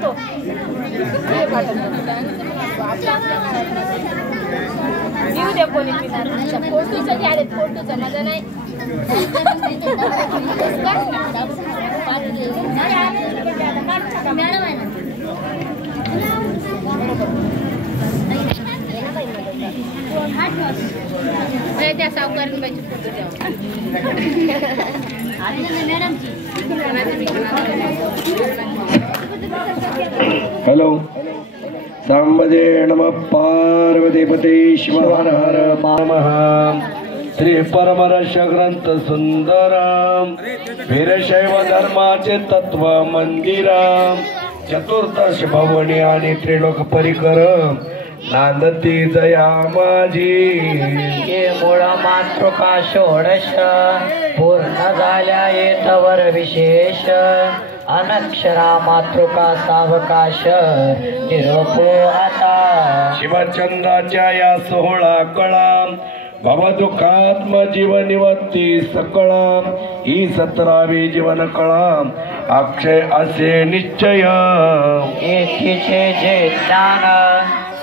पाठव येऊ दे कोणी पिणार फोटोचं घ्या फोटोचं माझं नाही त्या सावकारीबाईचे फोटो हॅलो सामदे नमः पार्वतीपते शिव हर हर महामहा श्री परमरश ग्रंथ सुंदरम वीरशैव धर्माचे तत्व मंदिरम चतुर्दश भवनी आणि त्रिलोक परिक्रम नांदती जया माझी ये मूळ मातृका षोडश पूर्ण झाल्या येतवर विशेष अनक्षरा मातृका सावकाश निरोपो आता शिवचंद्राच्या या सोहळा कळा भवदुःखात्म जीवनिवत्ती सकळा ही 17वी जीवन कळा अक्षय असे निश्चय एकीचे जे ज्ञान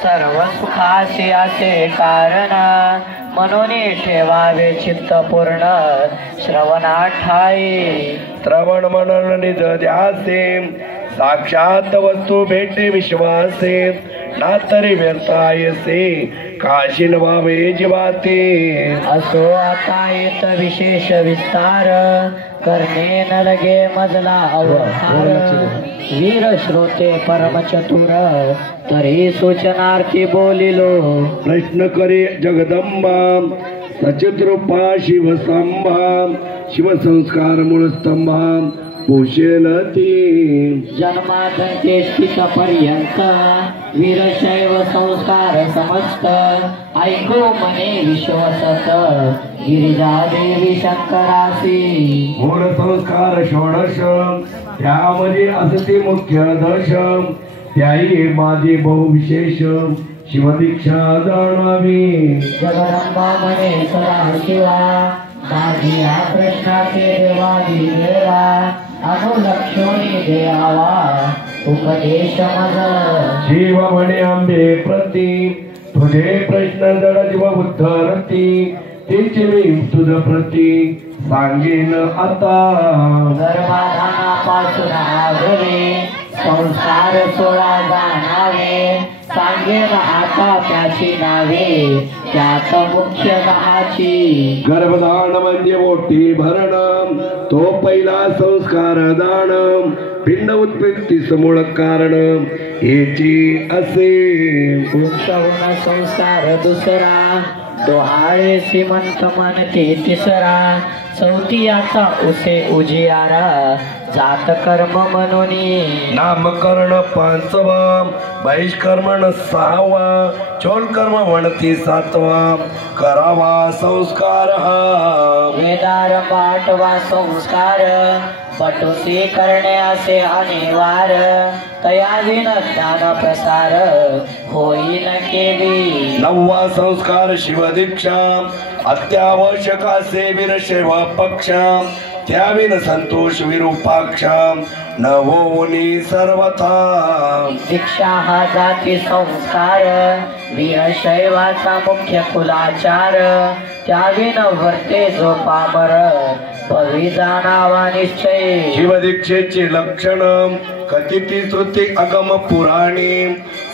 सर्व सुखाचे असे कारण म्हणून ठेवावे चित्त पूर्ण श्रवणाठाई श्रवण मनन निज ध्यासे साक्षात वस्तू भेटे विश्वासे ना तरी व्यर्थायसे काशीन व्हावे जीवाते असो आता येत विशेष विस्तार करणे न लगे मजला अवतार वीर श्रोते परम चतुर तरी सूचनार्थी बोलिलो प्रश्न करे जगदंबा सचिद्रूपा शिवसंभा शिवसंस्कार मूळ स्तंभा पोषेल ती जन्मादते स्थित पर्यंत वीरशैव संस्कार समस्त ऐको मने विश्वसत गिरिजा देवी शंकरासी मूळ संस्कार षोडश त्यामध्ये असते मुख्य दश त्याही माझी बहुविशेष शिवदीक्षा जाणावी जगदंबा मने सदा शिवा माझी या प्रश्नाचे देवादी देवा अनुलक्षोनी देवा उपदेश मज शिव म्हणे आंबे प्रती तुझे प्रश्न जड जीव उद्धरती तेचे मी तुझ प्रती सांगेन आता गर्भाधानापासून आगरे संसार 16 जाणावे सांगेन आता त्याची नावे त्यात मुख्य दहाची गर्भधान म्हणजे मोठी भरण तो पहिला संस्कार दान पिंड उत्पत्ती समूळ कारण हेची असे गुंतवून संस्कार दुसरा डोहाळे श्रीमंत म्हणते तिसरा चौथीयाचा उसे उजियारा जात कर्म म्हणून नामकरण 5वा बहिष्कर्मण 6वा चोल कर्म म्हणती 7वा करावा संस्कार हा वेदार 8वा संस्कार पटोसी करणे असे अनिवार तयाविन ज्ञान प्रसार होईन केवी 9वा संस्कार शिवदीक्षा अत्यावश्यक असे वीरशैव पक्ष त्याविन संतोष विरूपाक्ष न होनी सर्वथा दीक्षा हा जाती संस्कार वीरशैवाचा मुख्य कुलाचार त्याविन वर्ते जो पामर भवी जाणावा निश्चय शिवदीक्षेचे लक्षण कथिती श्रुती अगम पुराणे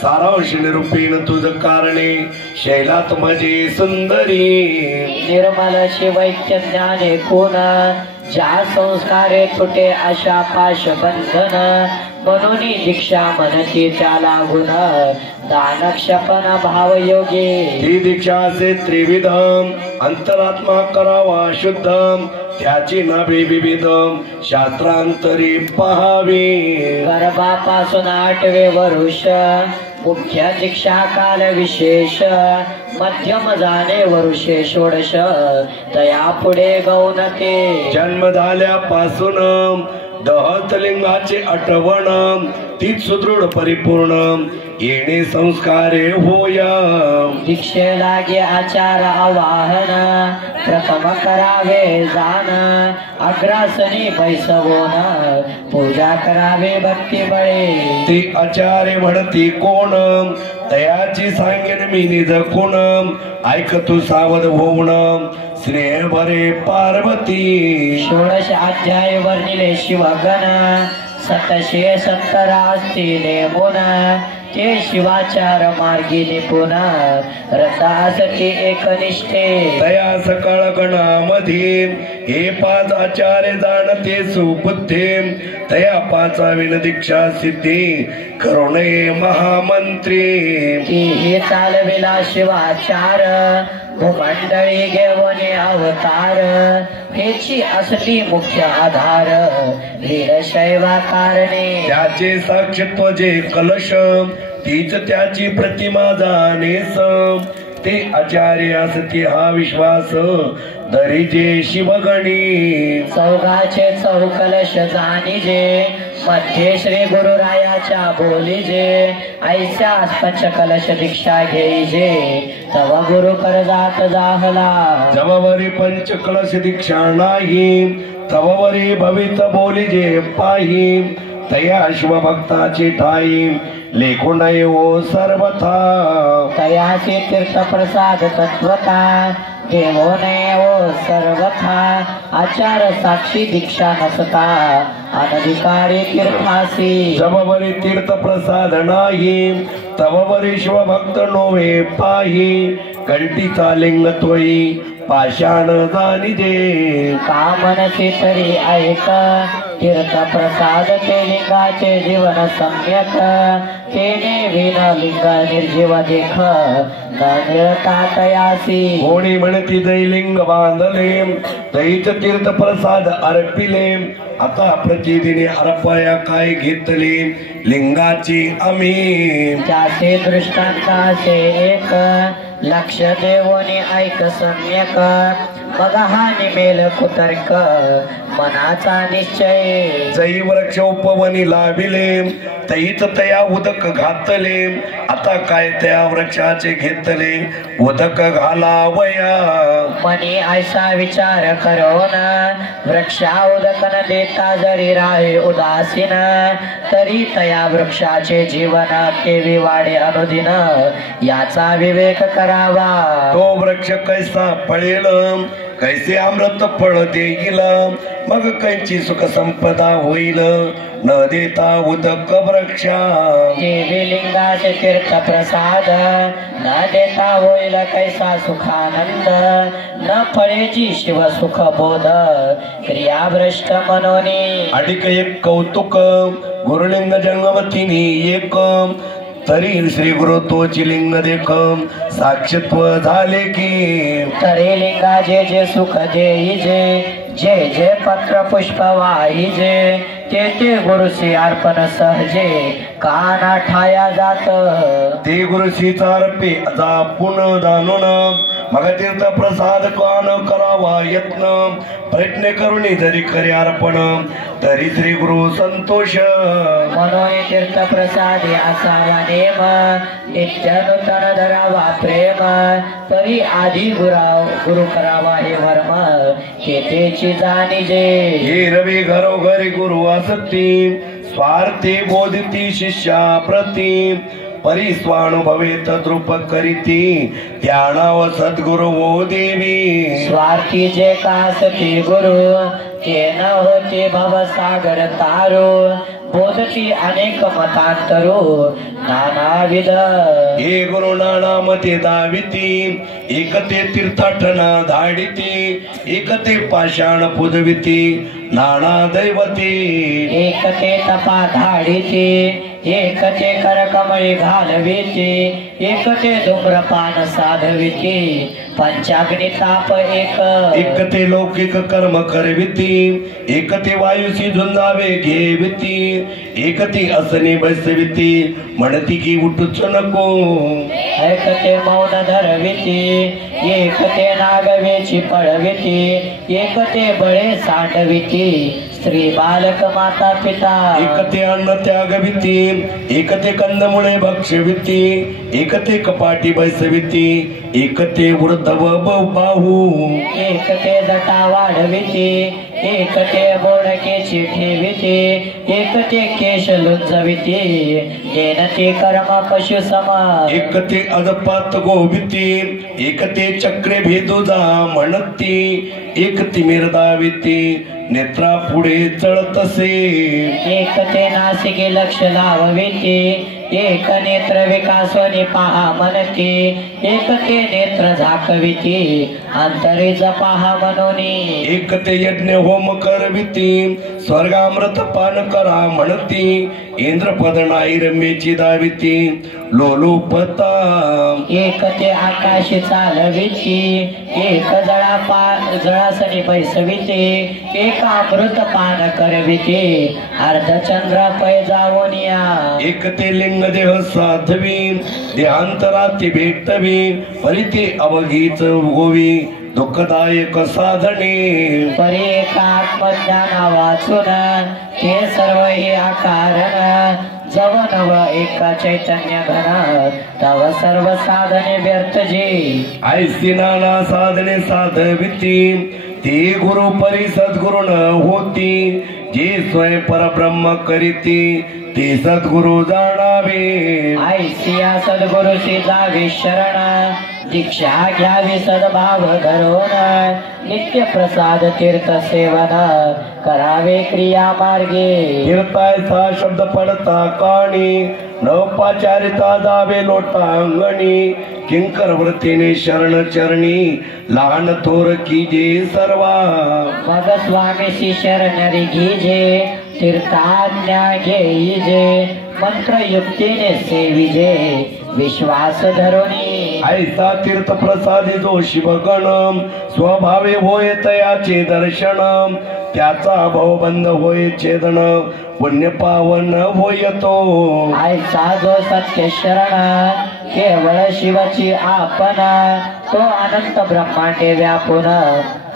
सारांश निरूपीन तुझ कारणे शैलात मजे सुंदरी निर्मल शिवैक्य ज्ञाने कोण ज्या संस्कारे तुटे अशा पाश बंधन म्हणून दीक्षा म्हणती त्याला गुण दानक्षपण भाव योगे ती दीक्षा असे त्रिविधम अंतरात्मा करावा शुद्धम त्याची नभे विविधम शास्त्रांतरी पहावी गर्भापासून 8वे वर्ष मुख्य दीक्षा काल विशेष मध्यम जाणे वर्षे षोडश तया पुढे गौनते जन्म झाल्यापासून दहत लिंगाचे आठवण तीच सुदृढ परिपूर्ण येणे संस्कारे होया दीक्षे लागे आचार आवाहन प्रथम करावे जाण अग्रासनी बैसवोन पूजा करावे भक्ती बळे ती आचार्य म्हणती कोण तयाची सांगेन मी निज कोण ऐक तू सावध होऊन श्रेय बरे पार्वती 16 अध्याय वर्णिले शिवगण 770 असतील मुन ते शिवाचार मार्गी निपुण रसासती एकनिष्ठे तया सकाळ गणामध्ये हे 5 आचार्य जाणते सुबुद्धे तया 5 दीक्षा सिद्धी करुणे महामंत्री ती चालविला शिवाचार भूमंडळी घेऊन अवतार हेची असली मुख्य आधार वीरशैवा कारणे त्याचे साक्षित्व जे कलश तीच त्याची प्रतिमा जाणेस ते आचार्य असते हा विश्वास दरीजे शिवगणी चौघाचे चौकलश जाणीजे मध्ये श्री गुरुरायाच्या बोलीजे ऐसा पंचकलश दीक्षा घेईजे तव गुरु करजात जाहला जववरी पंचकलश दीक्षा नाही तववरी भवित बोलीजे पाही तया शिवभक्ताची ठाई लेखो नये ओ सर्वथा तयाचे तीर्थ प्रसाद तत्वता देवो नये ओ सर्वथा आचार साक्षी दीक्षा नसता अनधिकारी तीर्थासी जववरी तीर्थ प्रसाद नाही तववरी शिवभक्त नोवे पाही कंठीचा लिंग त्वयी पाषाण जाणीजे कामनसे तरी ऐक तीर्थ प्रसाद ते लिंगाचे जीवन सम्यक तेने विन लिंग निर्जीव देख न मिळता तयासी कोणी म्हणती दैलिंग बांधले दैच तीर्थ प्रसाद अर्पिले आता प्रतिदिनी अर्पया काय घेतले लिंगाची आम्ही त्याचे दृष्टांताचे एक लक्ष देवोनी ऐक सम्यक मग हा निमेल कुतर्क मनाचा निश्चय जै वृक्ष उपवनी लाभिले तैच तया उदक घातले आता काय त्या वृक्षाचे घेतले उदक घालावया मनी ऐसा विचार करो ना वृक्षा उदक न देता जरी राहे उदासीन तरी तया वृक्षाचे जीवन केवी वाढे अनुदिन याचा विवेक करावा तो वृक्ष कैसा फळेल कैसे अमृत फळ देईल मग कैची सुख संपदा होईल न देता उदक वृक्षा देवी लिंगाचे तीर्थ प्रसाद न देता होईल कैसा सुखानंद न फळेची शिव सुख बोध क्रिया भ्रष्ट मनोनी अधिक एक कौतुक गुरुलिंग जंगमतीनी एक तरी श्री गुरु तोची लिंग देख साक्षित्व झाले की तरी लिंगा जे जे सुख देईजे जे जे पत्र पुष्प वाहिजे ते ते गुरुसी अर्पण सहजे काना ठाया जात ते गुरुसी चारपे जा पुन दानुन मग तीर्थ प्रसाद कान करावा यत्न प्रयत्न करुणी जरी करे अर्पण तरी श्री गुरु संतोष म्हणून तीर्थ प्रसादी असावा नेम नित्य नूतन धरावा प्रेम तरी आधी गुरु करावा हे वर्म तेची जाणीजे हे रवी घरोघरी गुरु असती स्वार्थी बोधिती शिष्या प्रती परिस्वानुभवे तद्रूप करीती ध्यानाव सद्गुरु वो देवी स्वार्थी जे कासती गुरु ते न होते भवसागर तारो बोधती अनेक मतांतरो नानाविध हे गुरु नाना मते दाविती एकते तीर्थाटना धाडिती एकते पाषाण पुजविती नाना दैवती एकते तपा धाडिती एकते करकमळी घालविती एकते धूम्रपान साधविती पंचाग्नी ताप एक एकते लौकिक कर्म करविती एकते वायुसी झुंजावे घेविती एकते असने बसविती म्हणती की उठूच नको एकते मौन धरविती एकते नागवेची पळविती एकते बळे सांडविती स्त्री बालक माता पिता एकते अन्न त्यागविती एकते कंदमुळे भक्षविती एकते कपाटी बसविती एकते वृद्ध व बाहू एकते जटा वाढविती एकते बोडकेची ठेविती एकते केश लुंजविती जेनते कर्म पशु सम एकते अदपात गोविती एकते चक्रे भेदुजा म्हणती एकती मिरदाविती नेत्रा पुढे चळतसे एकते नासिके लक्ष लावविती एक नेत्र विकासोनी पहा म्हणती एकते नेत्र झाकविती अंतरीच पहा म्हणूनी एकते यज्ञ होम करविती स्वर्गामृत पान करा म्हणती इंद्रपद नाही रमेची दाविती लोलुपता एकते आकाशी चालविती एक जळासनी बैसविती एक अमृत पान करविती अर्धचंद्र पै जावोनिया एकते लिंग देह साधवी देहांतराती भेटवी परिते अवघीच होवी दुःखदायक साधने परी एका आत्मज्ञान वाचून ते सर्व हे आकारण जव नव एका चैतन्य घन तव सर्व साधने व्यर्थ जी ऐसी नाना साधने साधविती ते गुरु परी सद्गुरु न होती जे स्वयं परब्रह्म करीती ते सद्गुरु जाणावे ऐसिया सद्गुरुशी जावे शरण दीक्षा घ्यावी सद्भाव धरून नित्य प्रसाद तीर्थ सेवन करावे क्रिया मार्गे कीर्तायचा शब्द पडता काणी नवपाचारिता जावे लोटा अंगणी किंकर वृत्तीने शरण चरणी लहान थोर कीजे सर्वा मग स्वामीशी शरण घिजे तीर्थाज्ञा घेईजे मंत्र युक्तीने सेविजे विश्वास धरुनी ऐसा तीर्थ प्रसादी जो शिवगण स्वभावे होय तयाचे दर्शन त्याचा भवबंध होय छेदन पुण्य पावन होय तो ऐसा जो सत्य शरण केवळ शिवाची आपणा तो अनंत ब्रह्मांडे व्यापून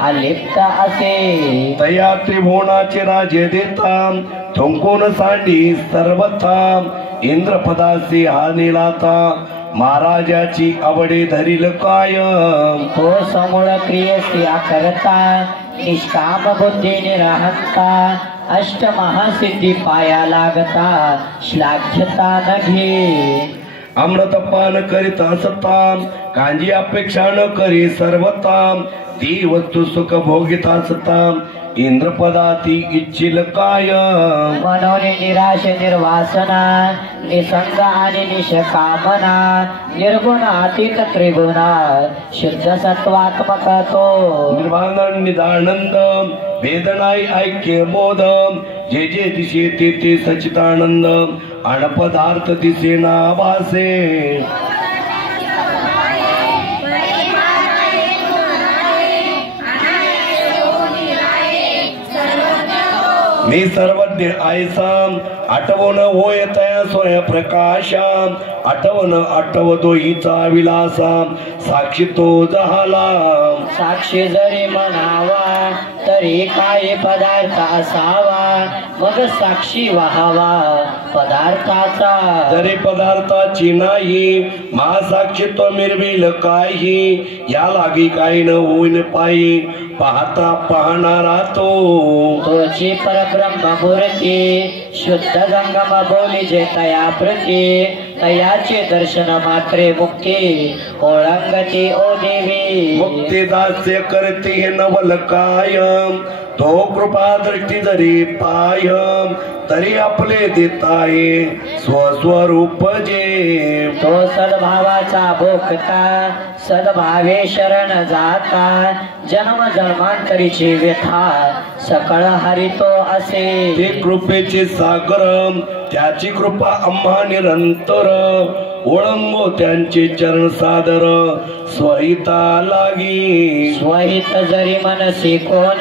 अलिप्त असे तया त्रिभुवनाचे राजे देता थुंकून सांडी सर्वथा इंद्रपदासी हा निलाता महाराजाची आवडे धरील कायम तो समूळ क्रियेसी आकरता निष्काम बुद्धी निरहंता अष्ट महासिद्धी पाया लागता श्लाघ्यता न घे अमृतपान करीत असता कांजी अपेक्षा न करी सर्वता ती वस्तू सुख भोगित असता इंद्रपदाती इच्छिल काय मनोन निराश निर्वासना निसंग आणि निष्कामना निर्गुण अतीत त्रिगुणा शुद्ध सत्वात्मक तो निर्वाण निदानंद वेदनाई ऐक्य बोध जे जे दिशे ते सचितानंद अणपदार्थ दिसे ना भासे मी सर्वज्ञ आयसा आठवण होय तया स्वय प्रकाशा आठवण आठवतो हिचा विलासा साक्षी तो जहाला साक्षी जरी म्हणावा तरी काय पदार्थ असावा मग साक्षी व्हावा पदार्थाचा जरी पदार्थाची नाही महासाक्षी तो मिरविल काही या लागी काही न होईन पायी पाहता पाहणारा तो तोची परब्रह्म मूर्ती शुद्ध जंगम बोली जे तया प्रती तयाचे दर्शन मात्रे मुक्ती ओळंगती ओ देवी मुक्ती दास्य करते नवल कायम तो कृपा दृष्टी जरी पायम तरी आपले देताये स्वस्वरूप जे तो सद्भावाचा भोगता सद्भावे शरण जाता जन्म जन्मांतरीची व्यथा सकळ हरितो असे ते कृपेचे सागर त्याची कृपा आम्हा निरंतर ओळंगो त्यांचे चरण सादर स्वहिता लागी स्वहित जरी मनसी कोण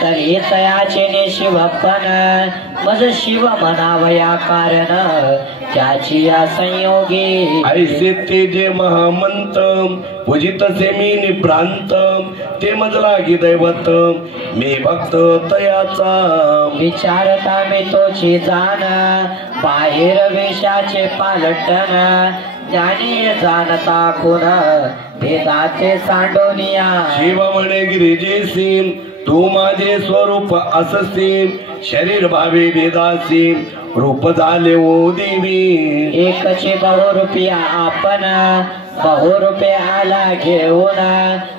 तरी तयाचे निशिवपन मज शिव म्हणावया कारण त्याची या संयोगी ऐसे ते जे महामंत पूजित से मी निभ्रांत ते मज लागी दैवत मी भक्त तयाचा विचारता मी तोची जाण बाहेर वेशाचे पालटण ज्ञानी जाणता कोण भेदाचे सांडोनिया शिव म्हणे गिरिजेसी तू माझे स्वरूप अससी शरीर भावे भेदासी रूप झाले ओ देवी एकचे बहुरूपिया आपण बहुरूपयाला घेऊन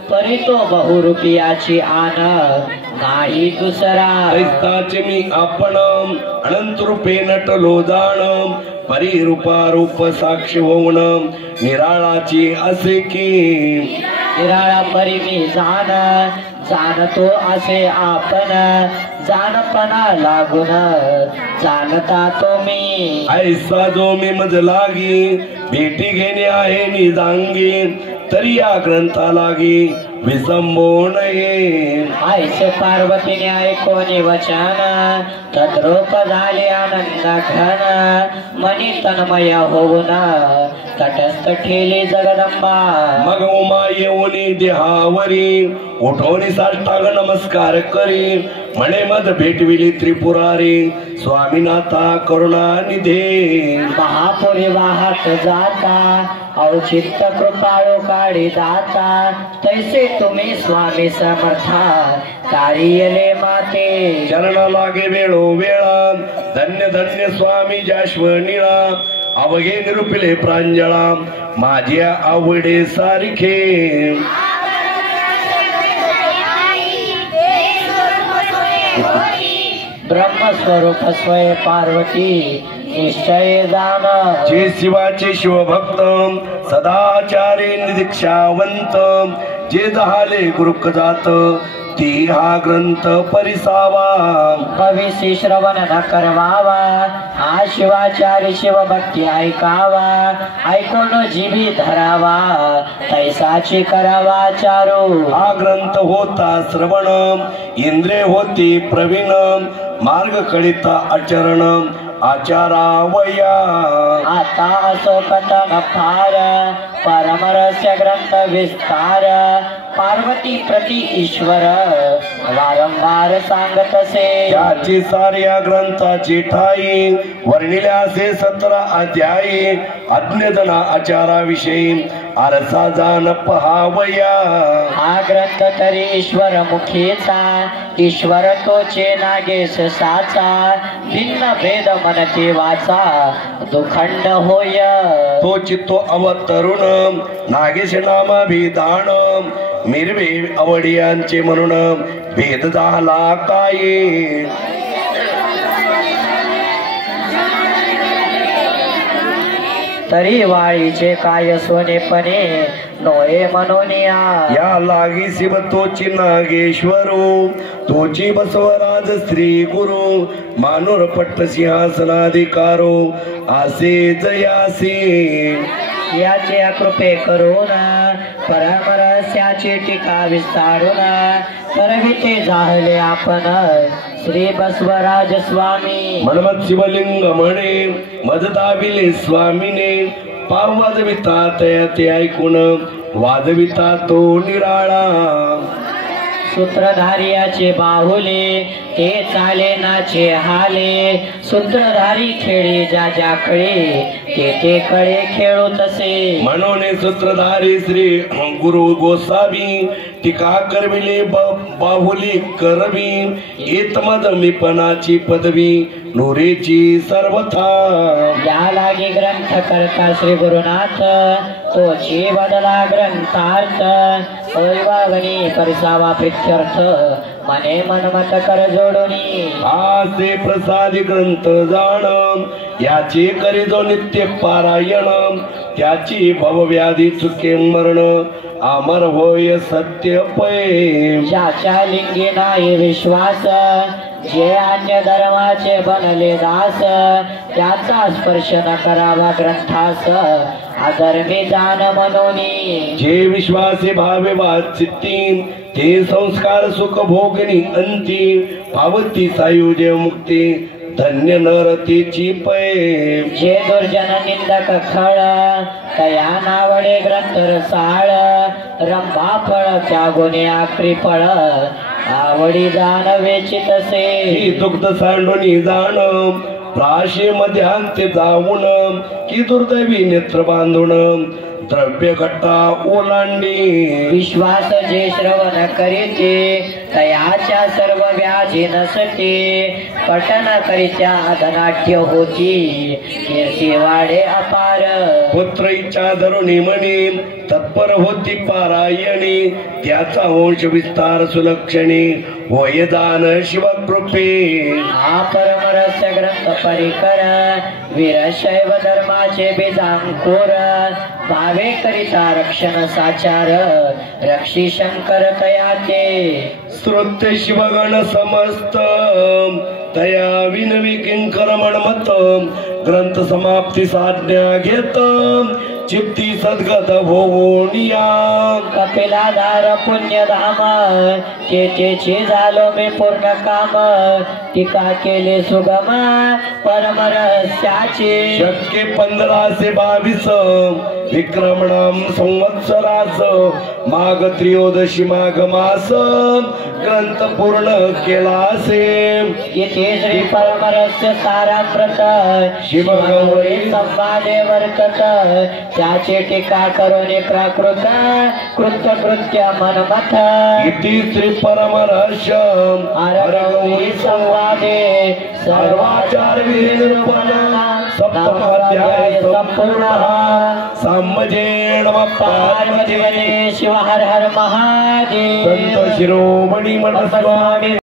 परी तो बहुरूपियाची आण नाही दुसरा ऐस्ताचे मी आपण अनंत रूपे नटलो जाण परी रूप साक्षी होऊन निराळाची असे की निराळा परी मी जाणतो असे आपण जाणपणा लागून जाणता तो मी ऐसा जो मी मज लागी भेटी घेणे आहे निजांगी तरी या ग्रंथा लागी विसंबो नये ऐसे पार्वतीने ऐकोनी वचन तद्रूप झाले आनंद घन मनी तन्मय होऊन तटस्थ ठेली जगदंबा मग उमा येऊनी देहावरी उठवणी साष्टांग नमस्कार करी म्हणे मद भेटविली त्रिपुरारी स्वामीनाथा करुणा निधे महापुरी वाहत जाता औचित्य कृपाळू काढी दाता तैसे तुम्ही स्वामी समर्था कार्याले माते चरणा लागे वेळो वेळा धन्य धन्य स्वामी जाश्वनीळा अवघे निरुपिले प्रांजळा माझ्या आवडे सारिखे ब्रह्मस्वरूप स्वय पार्वती निश्चय जाण जे शिवाचे शिवभक्त सदाचारी निदीक्षावंत जे झाले गुरुक जात ती हा ग्रंथ परिसावा भविष्य श्रवण न करवावा हा शिवाचारी शिवभक्ती ऐकावा ऐकून जीवी धरावा तैसाची करावा चारू हा ग्रंथ होता श्रवण इंद्रिय होती प्रवीण मार्ग कळिता आचरण आचारावया आता असो कथन फार परमरस्य ग्रंथ विस्तार पार्वती प्रति ईश्वर वारंवार सांगत असे त्याची साऱ्या ग्रंथाची ठाई वर्णिल्यासे 17 अध्यायी अज्ञजना आचाराविषयी आरसा जाण पहावया हा ग्रंथ तरी ईश्वर मुखीचा ईश्वर तोचे नागेश साचा भिन्न भेद मनते वाचा दुखंड होय तो चित्तो अवतरुण नागेश नामाभिधान मिरवे आवडियांचे म्हणून भेद झाला काय तरी वाळीचे काय सोनेपणे नोये मनोनिया या लागी शिव तोची नागेश्वरू तोची बसवराज श्री गुरु मानोर पट्ट सिंहासनाधिकारो आसे जयासी याचे कृपे करून परमरस्याची टीका विस्तारून परविते जाहले आपण श्री बसवराज स्वामी मनमत शिवलिंग म्हणे मज दाबिले स्वामीने पाव वाजविता ते ऐकून वाजविता तो निराळा सूत्रधारियाचे बाहुले ते चाले नाचे हाले सूत्रधारी खेळी ज्या कळे ते कळे खेळू तसे म्हणून सूत्रधारी श्री गुरु गोसावी टीका करविले बाहुली करवी येतमद मिपणाची पदवी नोरेची सर्वथा या लागे ग्रंथ करता श्री गुरुनाथ तोची बदला ग्रंथार्थ वागणी परिसावा प्रित्यर्थ मने मनमत कर जोडुनी आसे प्रसादी ग्रंथ जाण याचे करीजो नित्य पारायण त्याची भवव्याधी चुके मरण अमर होय सत्य पै ज्याच्या लिंगी नाही विश्वास जे अन्य धर्माचे बनले दास त्याचा स्पर्श न करावा ग्रंथास अधर्मी जाण म्हणून जे विश्वासी भावे वाचित्ती ते संस्कार सुख भोगनी अंती पावती सायुजे मुक्ती धन्य नरतीची पै जे दुर्जन निंदक खळ तया नावडे ग्रंथ रसाळ रंभा फळ त्यागुने आक्री फळ आवडी जाण वेचितसे ही दुग्ध सांडोनी जाण प्राशी मध्यांते जाऊन की दुर्दैवी नेत्र बांधून द्रव्य घट्टा ओलांडी विश्वास जे श्रवण करीते तयाच्या सर्व व्याधी नसते पठन करित्या अधनाट्य होती कीर्ती वाढे अपार पुत्र इच्छा धरुणी म्हणी तत्पर होती पारायणी त्याचा वंश विस्तार सुलक्षणी होय दान शिवकृपे हा परमरस्य ग्रंथ परिकर वीरशैव धर्माचे बीजांकुर भावे करिता रक्षण साचार रक्षी शंकर तयाचे श्रोते शिवगण समस्त तया विनवी किंकर म्हणमत ग्रंथ समाप्ती साज्ञा घेत चित्ती सद्गत होवोनिया कपिलाधार पुण्यधाम चेतेचे झालो मी पूर्ण काम टीका केले सुगम परमरहस्याचे शक्य 1522 विक्रमणाम संवत्सरास माघ त्रयोदशी माघ मास ग्रंथ पूर्ण केला असे येथे श्री परमरहस्य सारामृत शिवगौरी संवादे वर्तत त्याचे टीका करून प्राकृत कृत्य मनमथ इति श्री परमरहस्य हरगौरी संवादे सर्वाचार विनिरूपण सप्तमाध्याय संपूर्ण सामजे नमः पार्वती शिव हर हर महादेव संत शिरोमणी मठ स्वामी